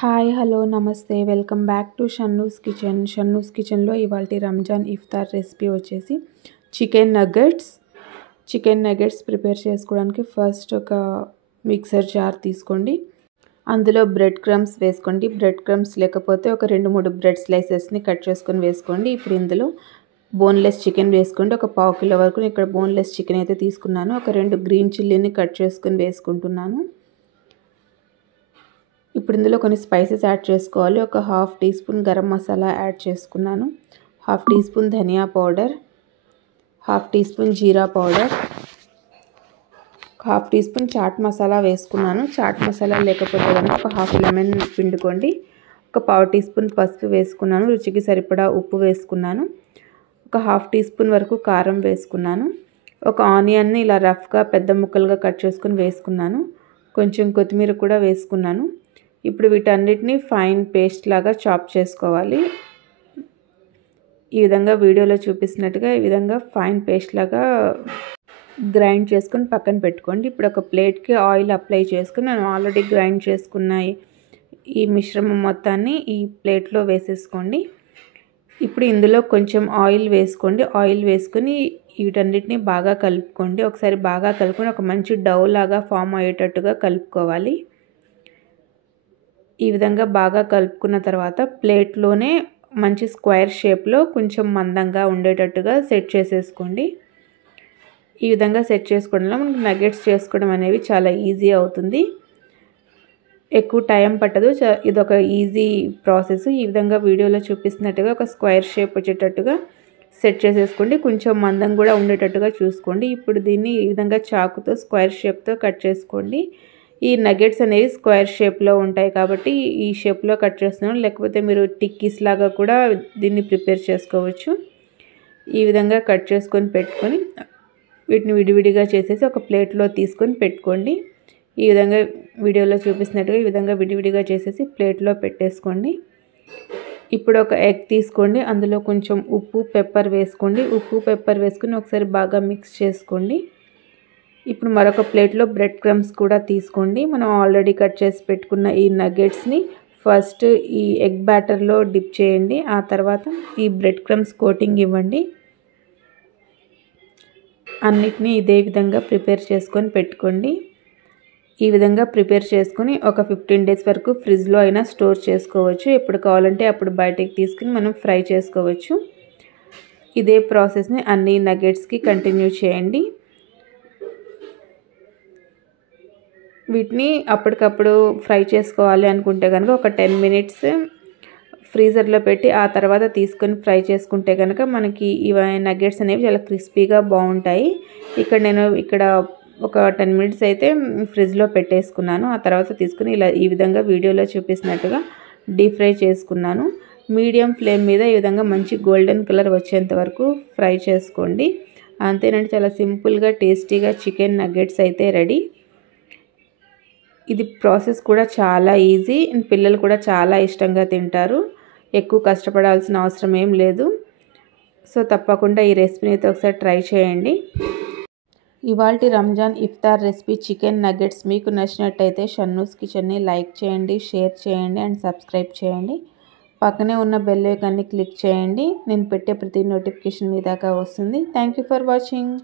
Hi hello నమస్తే welcome back to Shannu's kitchen. Shannu's కిచెన్లో ఇవాళ రంజాన్ ఇఫ్తార్ రెసిపీ వచ్చేసి చికెన్ నగెట్స్ ప్రిపేర్ చేసుకోవడానికి ఫస్ట్ ఒక మిక్సర్ జార్ తీసుకోండి. అందులో బ్రెడ్ క్రమ్స్ వేసుకోండి. బ్రెడ్ క్రమ్స్ లేకపోతే ఒక 2-3 బ్రెడ్ స్లైసెస్ని కట్ చేసుకొని వేసుకోండి. ఇప్పుడు ఇందులో బోన్లెస్ చికెన్ వేసుకోండి. ఒక 1/2 కిలో వరకు ఇక్కడ బోన్లెస్ చికెన్ అయితే తీసుకున్నాను. ఒక 2 గ్రీన్ చిల్లీని కట్ చేసుకొని వేసుకుంటున్నాను. ఇప్పుడు ఇందులో కొన్ని స్పైసెస్ యాడ్ చేసుకోవాలి. ఒక 1/2 teaspoon garam masala add చేసుకున్నాను. 1/2 teaspoon dhania powder, 1/2 teaspoon jeera powder, 1/2 teaspoon chaat masala వేసుకున్నాను. చాట్ మసాలా లేకపోతే కనుక ఒక 1/2 లెమన్ పిండుకోండి. ఒక 1/4 టీ స్పూన్ పసుపు వేసుకున్నాను. రుచికి సరిపడా ఉప్పు వేసుకున్నాను. ఒక 1/2 టీ స్పూన్ వరకు కారం వేసుకున్నాను. ఒక ఆనియన్ని ఇలా రఫ్గా పెద్ద ముక్కలుగా కట్ చేసుకుని వేసుకున్నాను. కొంచెం కొత్తిమీర కూడా వేసుకున్నాను. ఇప్పుడు వీటన్నిటిని ఫైన్ పేస్ట్ లాగా చాప్ చేసుకోవాలి. ఈ విధంగా వీడియోలో చూపిస్తున్నట్టుగా ఈ విధంగా ఫైన్ పేస్ట్ లాగా గ్రైండ్ చేసుకొని పక్కన పెట్టుకోండి. ఇప్పుడు ఒక ప్లేట్కి ఆయిల్ అప్లై చేసుకుని నేను ఆల్రెడీ గ్రైండ్ చేసుకున్న ఈ మిశ్రమం మొత్తాన్ని ఈ ప్లేట్లో వేసేసుకోండి. ఇప్పుడు ఇందులో కొంచెం ఆయిల్ వేసుకోండి. ఆయిల్ వేసుకొని వీటన్నిటిని బాగా కలుపుకోండి. ఒకసారి బాగా కలుపుకొని ఒక మంచి డౌ లాగా ఫామ్ అయ్యేటట్టుగా కలుపుకోవాలి. ఈ విధంగా బాగా కలుపుకున్న తర్వాత ప్లేట్లోనే మంచి స్క్వేర్ షేప్లో కొంచెం మందంగా ఉండేటట్టుగా సెట్ చేసేసుకోండి. ఈ విధంగా సెట్ చేసుకోవడం వల్ల మనకి నగెట్స్ చేసుకోవడం అనేవి చాలా ఈజీ అవుతుంది. ఎక్కువ టైం పట్టదు. ఇదొక ఈజీ ప్రాసెస్. ఈ విధంగా వీడియోలో చూపిస్తున్నట్టుగా ఒక స్క్వేర్ షేప్ వచ్చేటట్టుగా సెట్ చేసేసుకోండి. కొంచెం మందం కూడా ఉండేటట్టుగా చూసుకోండి. ఇప్పుడు దీన్ని ఈ విధంగా చాకుతో స్క్వేర్ షేప్తో కట్ చేసుకోండి. ఈ నగెట్స్ అనేవి స్క్వేర్ షేప్లో ఉంటాయి కాబట్టి ఈ షేప్లో కట్ చేస్తున్నాను. లేకపోతే మీరు టిక్కీస్ లాగా కూడా దీన్ని ప్రిపేర్ చేసుకోవచ్చు. ఈ విధంగా కట్ చేసుకొని పెట్టుకొని వీటిని విడివిడిగా చేసేసి ఒక ప్లేట్లో తీసుకొని పెట్టుకోండి. ఈ విధంగా వీడియోలో చూపిస్తున్నట్టుగా ఈ విధంగా విడివిడిగా చేసేసి ప్లేట్లో పెట్టేసుకోండి. ఇప్పుడు ఒక ఎగ్ తీసుకోండి. అందులో కొంచెం ఉప్పు పెప్పర్ వేసుకోండి. ఉప్పు పెప్పర్ వేసుకొని ఒకసారి బాగా మిక్స్ చేసుకోండి. ఇప్పుడు మరొక ప్లేట్లో బ్రెడ్ క్రమ్స్ కూడా తీసుకోండి. మనం ఆల్రెడీ కట్ చేసి పెట్టుకున్న ఈ నగెట్స్ని ఫస్ట్ ఈ ఎగ్ బ్యాటర్లో డిప్ చేయండి. ఆ తర్వాత ఈ బ్రెడ్ క్రమ్స్ కోటింగ్ ఇవ్వండి. అన్నిటినీ ఇదే విధంగా ప్రిపేర్ చేసుకొని పెట్టుకోండి. ఈ విధంగా ప్రిపేర్ చేసుకొని ఒక 15 డేస్ వరకు ఫ్రిడ్జ్లో అయినా స్టోర్ చేసుకోవచ్చు. ఎప్పుడు కావాలంటే అప్పుడు బయటకి తీసుకుని మనం ఫ్రై చేసుకోవచ్చు. ఇదే ప్రాసెస్ని అన్ని నగెట్స్కి కంటిన్యూ చేయండి. వీటిని అప్పటికప్పుడు ఫ్రై చేసుకోవాలి అనుకుంటే కనుక ఒక 10 మినిట్స్ ఫ్రీజర్లో పెట్టి ఆ తర్వాత తీసుకొని ఫ్రై చేసుకుంటే కనుక మనకి ఇవి నగెట్స్ అనేవి చాలా క్రిస్పీగా బాగుంటాయి. నేను ఒక 10 మినిట్స్ అయితే ఫ్రిడ్జ్లో పెట్టేసుకున్నాను. ఆ తర్వాత తీసుకుని ఇలా ఈ విధంగా వీడియోలో చూపిస్తున్నట్టుగా డీప్ ఫ్రై చేసుకున్నాను. మీడియం ఫ్లేమ్ మీద ఈ విధంగా మంచి గోల్డెన్ కలర్ వచ్చేంత వరకు ఫ్రై చేసుకోండి. అంతేనండి, చాలా సింపుల్గా టేస్టీగా చికెన్ నగెట్స్ అయితే రెడీ. ఇది ప్రాసెస్ కూడా చాలా ఈజీ. పిల్లలు కూడా చాలా ఇష్టంగా తింటారు. ఎక్కువ కష్టపడాల్సిన అవసరం ఏం లేదు. సో తప్పకుండా ఈ రెసిపీని అయితే ఒకసారి ట్రై చేయండి. ఇవాల్టి రంజాన్ ఇఫ్తార్ రెసిపీ చికెన్ నగెట్స్ మీకు నచ్చినట్టయితే షన్నూస్ కిచెన్ని లైక్ చేయండి, షేర్ చేయండి అండ్ సబ్స్క్రైబ్ చేయండి. పక్కనే ఉన్న బెల్ ఐకాన్ని క్లిక్ చేయండి. నేను పెట్టే ప్రతి నోటిఫికేషన్ మీ దాకా వస్తుంది. Thank you for watching.